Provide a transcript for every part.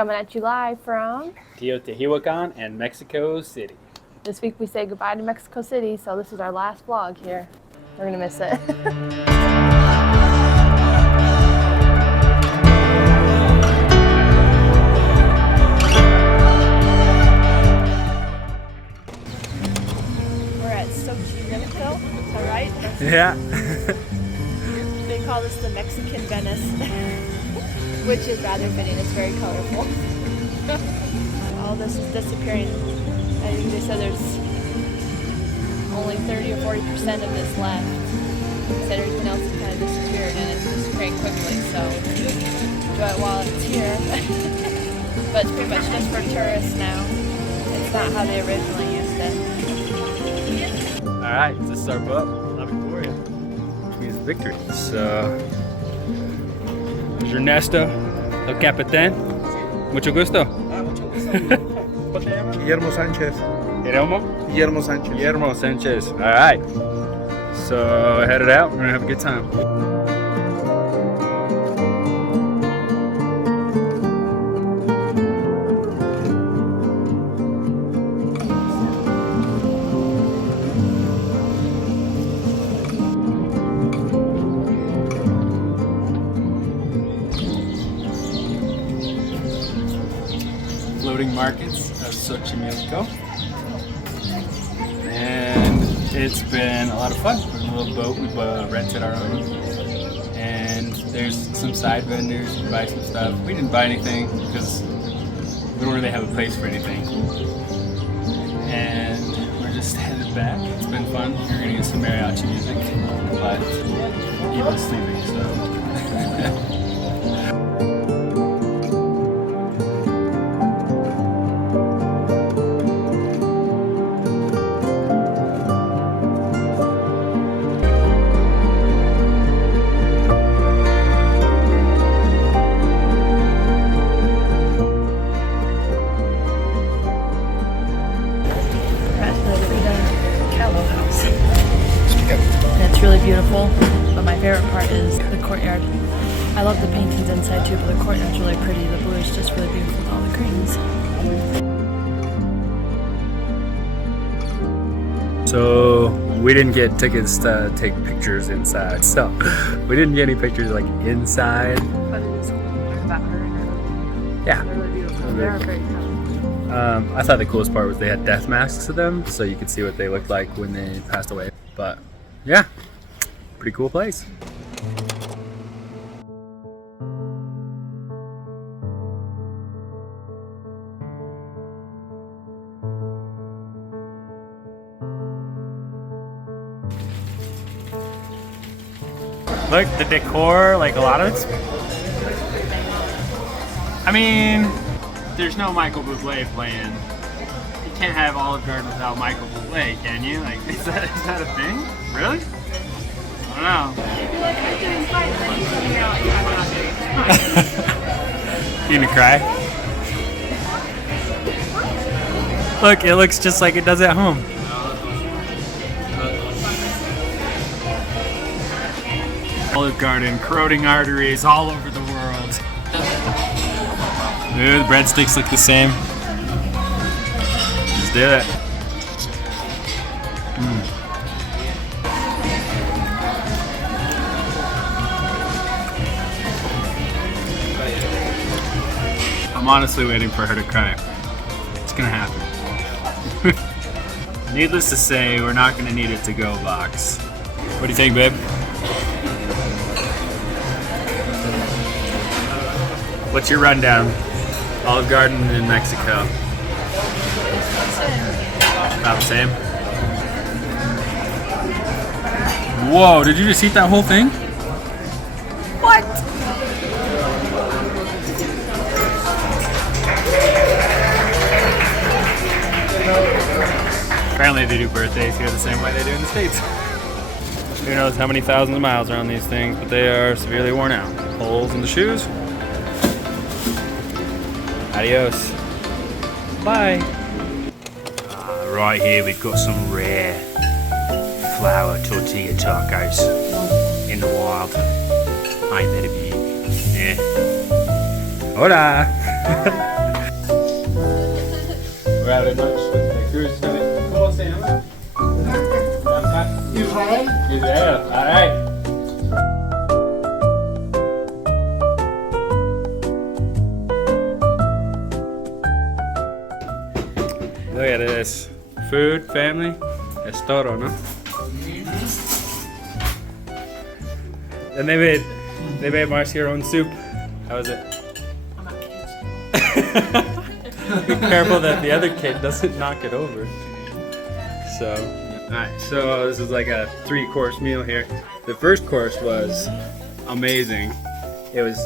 Coming at you live from Teotihuacan and Mexico City. this week we say goodbye to Mexico City, so this is our last vlog here. We're gonna miss it. We're at Xochimilco, is that right? Yeah. They call this the Mexican Venice, which is rather fitting. It's very colorful. All this is disappearing. I think they said there's only 30 or 40% of this left. They said everything else has kind of disappeared and it's disappearing quickly, so enjoy it while it's here. But it's pretty much just for tourists now. It's not how they originally used it. Alright, this is our boat, La Victoria, which means victory. So, there's Ernesto, el capitán. Mucho gusto. Guillermo Sánchez. Guillermo Sánchez. Guillermo Sánchez. Alright. So, headed out. We're gonna have a good time. Floating markets of Xochimilco, and it's been a lot of fun. We're in a little boat, we've rented our own, and there's some side vendors, you can buy some stuff. We didn't buy anything because we don't really have a place for anything, and we're just headed back. It's been fun. We're gonna get some mariachi music, but Eva's sleeping, so It's really beautiful, but my favorite part is the courtyard. I love the paintings inside too, but the courtyard's really pretty. The blue is just really beautiful with all the greens. So we didn't get tickets to take pictures inside, so we didn't get any pictures like inside. But it is cool to learn about her and her. Yeah. They're really beautiful. They're very talented. I thought the coolest part was they had death masks of them, so you could see what they looked like when they passed away. But yeah, pretty cool place. Look, the decor, like a lot of it's... I mean, there's no Michael Bublé playing. You can't have Olive Garden without Michael Bublé, can you? Like, is that a thing? Really? I don't know. You gonna cry? Look, it looks just like it does at home. Olive Garden, corroding arteries all over the world. Ooh, the breadsticks look the same. Let's do it. I'm honestly waiting for her to cry. It's gonna happen. Needless to say, we're not gonna need a to-go box. What do you think, babe? What's your rundown? Olive Garden in Mexico. About the same. Whoa, did you just eat that whole thing? What? Apparently they do birthdays here the same way they do in the States. Who knows how many thousands of miles are on these things, but they are severely worn out. Holes in the shoes. Adios. Bye. Right here we've got some rare flour tortilla tacos in the wild. Ain't that a beauty? Yeah. Hola. We're having lunch with the Cruz family. ¿Cómo se llama? Israel. Israel. All right. Look at this. Food, family, es todo, no? And they made Marcy her own soup. How was it? Be careful that the other kid doesn't knock it over. So, alright, so this is like a 3-course meal here. The first course was amazing. It was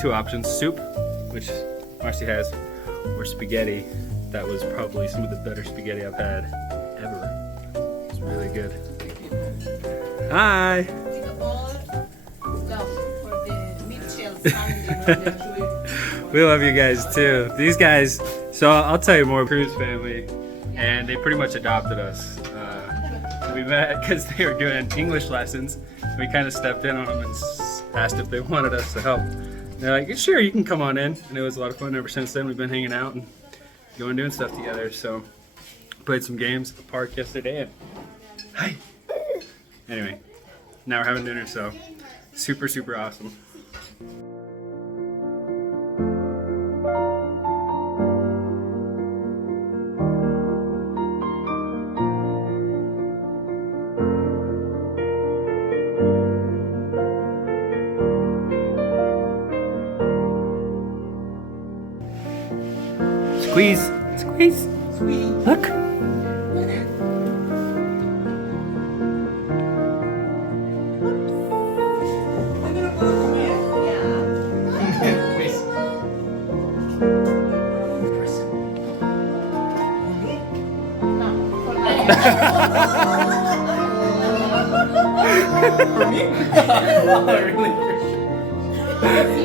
2 options, soup, which Marcy has, or spaghetti. That was probably some of the better spaghetti I've had ever. It's really good. Hi! We love you guys too. These guys, so I'll tell you more. Cruz family, and they pretty much adopted us. We met because they were doing English lessons. We kind of stepped in on them and asked if they wanted us to help. They're like, sure, you can come on in. And it was a lot of fun. Ever since then, we've been hanging out and going doing stuff together. So played some games at the park yesterday. And hi. Anyway, now we're having dinner, so super, super awesome. Squeeze, squeeze, look.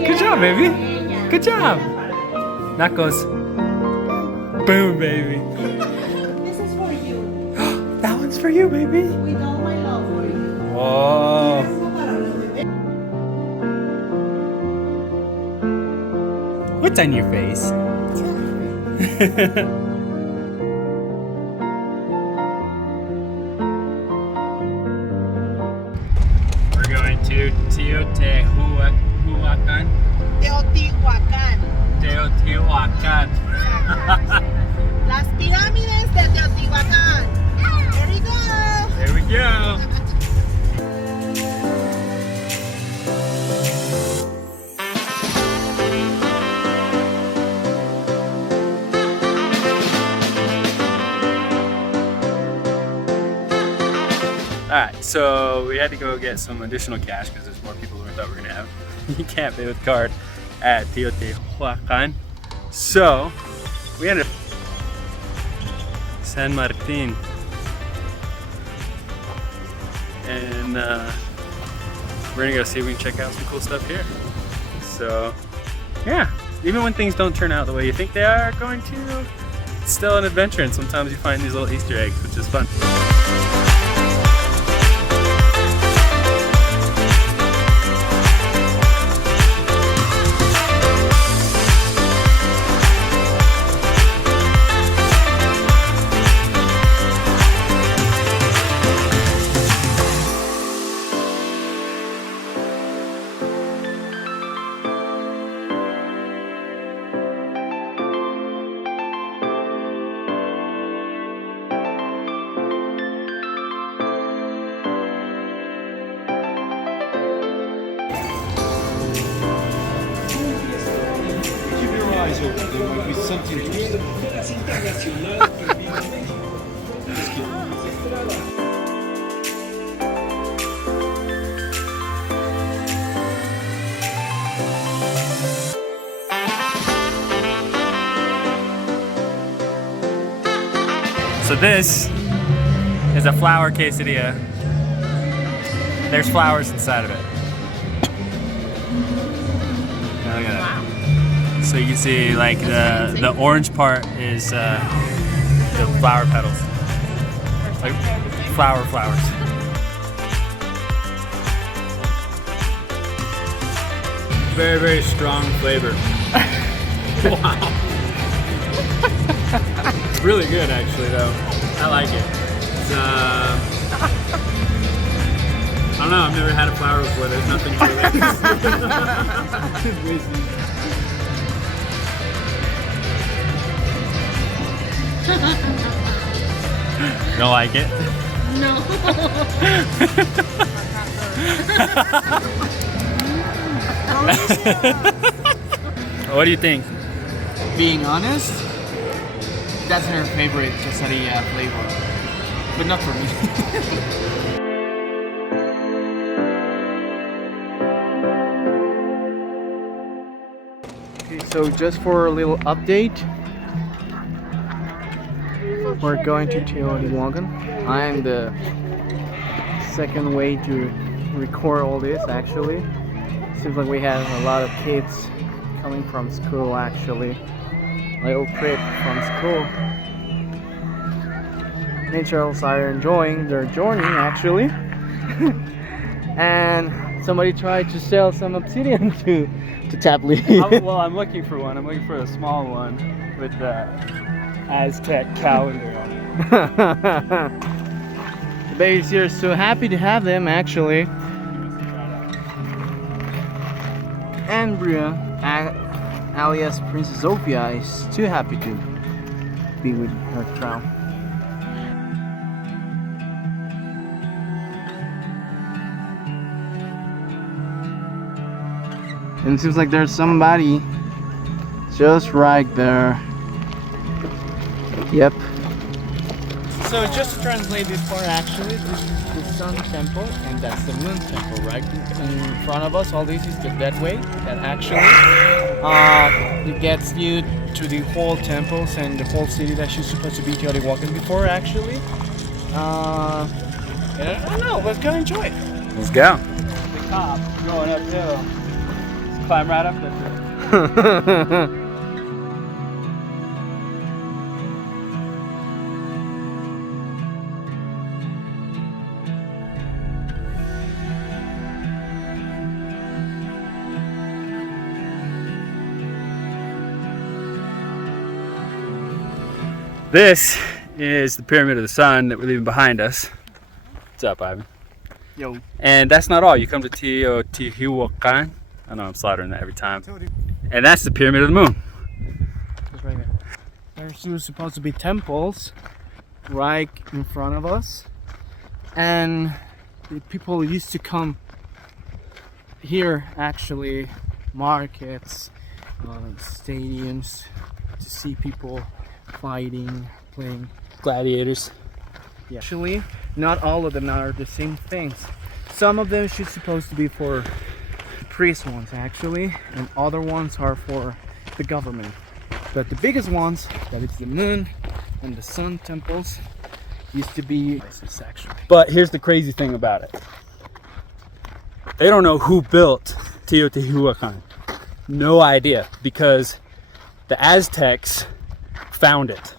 Good job, baby. Good job. Knuckles. Boom, baby. This is for you. That one's for you, baby. With all my love for you. Whoa. What's on your face? We're going to Teotihuacan. Teotihuacan. Teotihuacan. Las pirámides de Teotihuacan. Here we go. There we go. Alright, so we had to go get some additional cash because there's more people than we thought we were going to have. You can't pay with card at Teotihuacan. So, we ended up San Martin. And we're going to go see if we can check out some cool stuff here. So, yeah, even when things don't turn out the way you think they are going to, it's still an adventure, and sometimes you find these little Easter eggs, which is fun. So this is a flour quesadilla. There's flowers inside of it. Look at that. So you can see like the orange part is the flower petals. Like flowers. Very, very strong flavor. really good, actually, though. I like it. It's, I don't know. I've never had a flower before. There's nothing to it. You don't like it? No. What do you think? Being honest, that's her favorite quesadilla flavor, but not for me. Okay, so just for a little update, we're going to Teotihuacan. I'm the second way to record all this actually. Seems like we have a lot of kids coming from school actually. Little trip from school. Naturals are enjoying their journey actually. And somebody tried to sell some obsidian to tap leaf. Well, I'm looking for one. I'm looking for a small one with the Aztec calendar on it. The babies here are so happy to have them actually. And Bria, alias Princess Sophia, is too happy to be with her crown. And it seems like there's somebody just right there. Yep. So just to translate this part, actually, this is the Sun Temple and that's the Moon Temple, right? In front of us, all this is the dead way that actually it gets you to the whole temples and the whole city that she's supposed to be Teotihuacan before, actually. And I don't know, let's go enjoy it. Let's go. The top going uphill. Let's climb right up there. This is the Pyramid of the Sun that we're leaving behind us. What's up, Ivan? Yo. And that's not all. You come to Teotihuacan. I know I'm slaughtering that every time. And that's the Pyramid of the Moon. That's right here. There's supposed to be temples right in front of us. And the people used to come here, actually, markets, stadiums, to see people fighting, playing Gladiators. Yeah. Actually, not all of them are the same things. Some of them should supposed to be for the priest ones actually, and other ones are for the government. But the biggest ones, that is the moon and the sun temples, used to be places actually. But here's the crazy thing about it. They don't know who built Teotihuacan. No idea, because the Aztecs found it.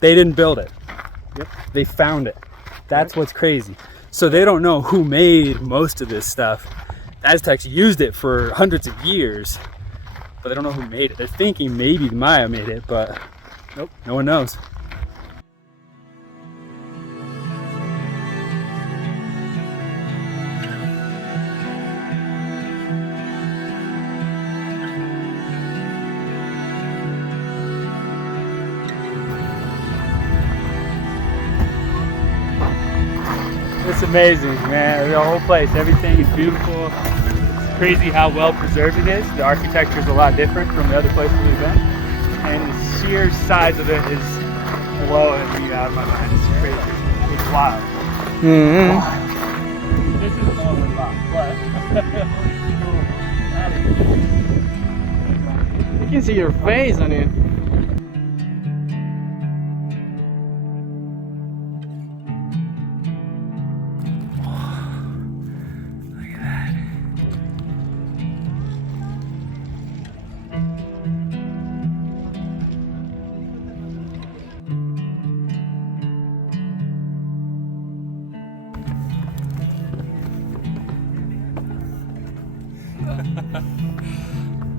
They didn't build it. Yep. They found it. That's what's crazy. So they don't know who made most of this stuff. The Aztecs used it for hundreds of years, but they don't know who made it. They're thinking maybe the Maya made it, but nope, no one knows. It's amazing, man. The whole place, everything is beautiful. It's crazy how well preserved it is. The architecture is a lot different from the other places we've been. And the sheer size of it is blowing me out of my mind. It's crazy. It's wild. Mm-hmm. This is the one but You can see your face on it.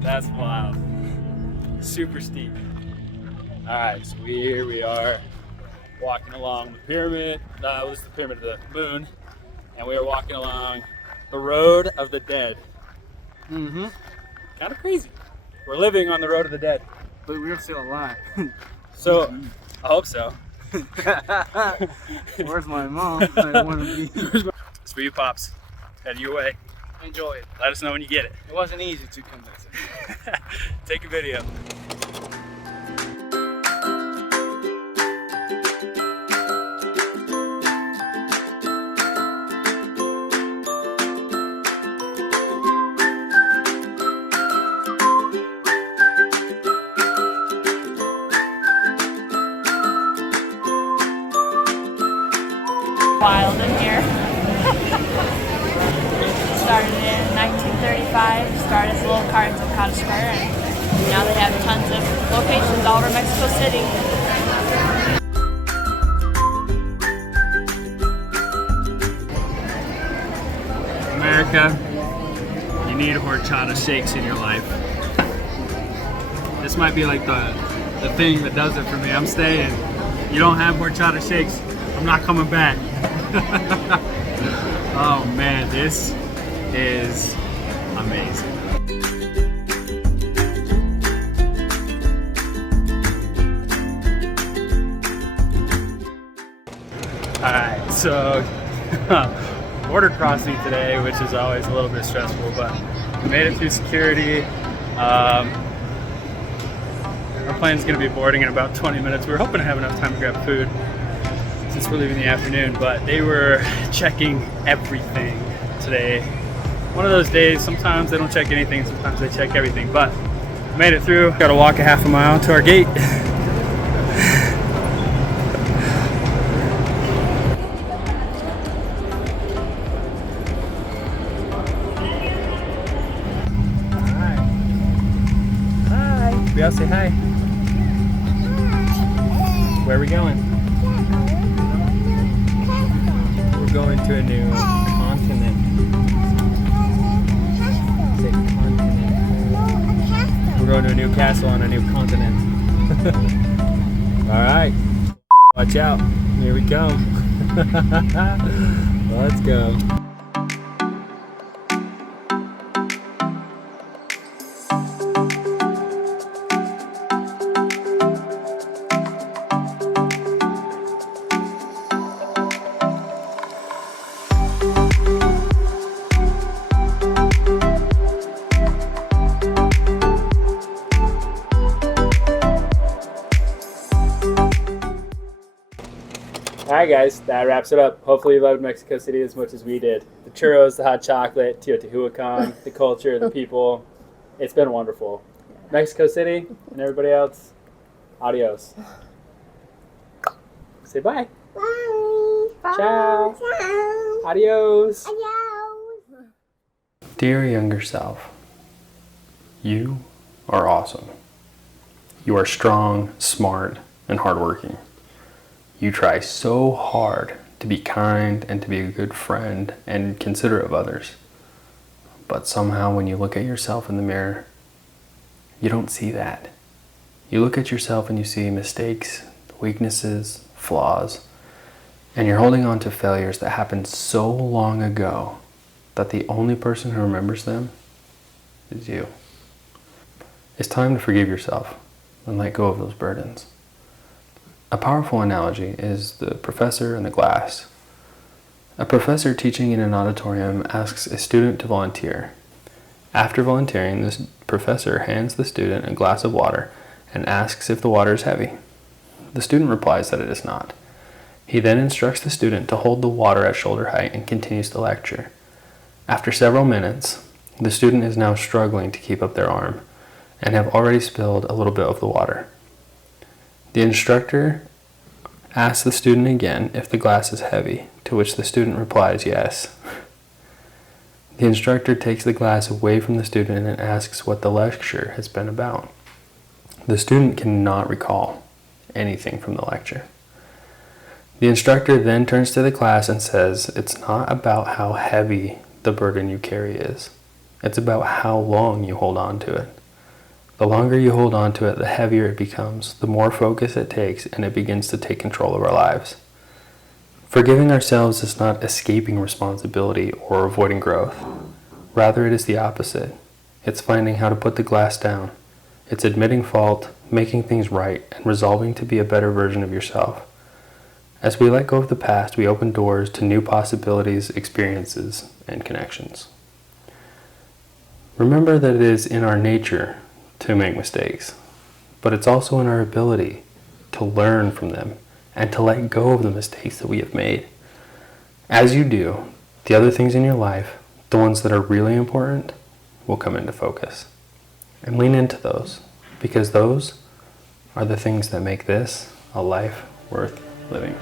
That's wild. Super steep. Alright, so here we are walking along the pyramid. This is the pyramid of the moon. And we are walking along the road of the dead. Mm-hmm. Kind of crazy. We're living on the road of the dead. But we're still alive. So, I hope so. Where's my mom? I want to be. It's for you, Pops. Headed your way. Enjoy it. Let us know when you get it. It wasn't easy to convince it. Take a video. Wild in here. Started in 1935, started as little carts of Cottage Square, and now they have tons of locations all over Mexico City. America, you need horchata shakes in your life. This might be like the thing that does it for me. I'm staying. You don't have horchata shakes, I'm not coming back. Oh man, this is amazing. Alright, so border crossing today, which is always a little bit stressful, but we made it through security. Our plane's going to be boarding in about 20 minutes. We were hoping to have enough time to grab food since we're leaving in the afternoon, but they were checking everything today. One of those days, sometimes they don't check anything, sometimes they check everything, but made it through. Got to walk a half a mile to our gate. We all say hi. Where are we going? We're going to a new continent. Say continent. We're going to a new castle on a new continent. Alright. Watch out. Here we come. Let's go. Alright guys, that wraps it up. Hopefully you loved Mexico City as much as we did. The churros, the hot chocolate, Teotihuacan, the culture, the people. It's been wonderful. Mexico City and everybody else, adios. Say bye. Bye. Ciao. Ciao. Adios. Adios. Dear younger self, you are awesome. You are strong, smart, and hardworking. You try so hard to be kind and to be a good friend and considerate of others. But somehow when you look at yourself in the mirror, you don't see that. You look at yourself and you see mistakes, weaknesses, flaws, and you're holding on to failures that happened so long ago that the only person who remembers them is you. It's time to forgive yourself and let go of those burdens. A powerful analogy is the professor and the glass. A professor teaching in an auditorium asks a student to volunteer. After volunteering, this professor hands the student a glass of water and asks if the water is heavy. The student replies that it is not. He then instructs the student to hold the water at shoulder height and continues the lecture. After several minutes, the student is now struggling to keep up their arm and have already spilled a little bit of the water. The instructor asks the student again if the glass is heavy, to which the student replies yes. The instructor takes the glass away from the student and asks what the lecture has been about. The student cannot recall anything from the lecture. The instructor then turns to the class and says, "It's not about how heavy the burden you carry is. It's about how long you hold on to it. The longer you hold on to it, the heavier it becomes, the more focus it takes, and it begins to take control of our lives. Forgiving ourselves is not escaping responsibility or avoiding growth. Rather, it is the opposite. It's finding how to put the glass down. It's admitting fault, making things right, and resolving to be a better version of yourself. As we let go of the past, we open doors to new possibilities, experiences, and connections. Remember that it is in our nature to make mistakes, but it's also in our ability to learn from them and to let go of the mistakes that we have made. As you do, the other things in your life, the ones that are really important, will come into focus. And lean into those, because those are the things that make this a life worth living.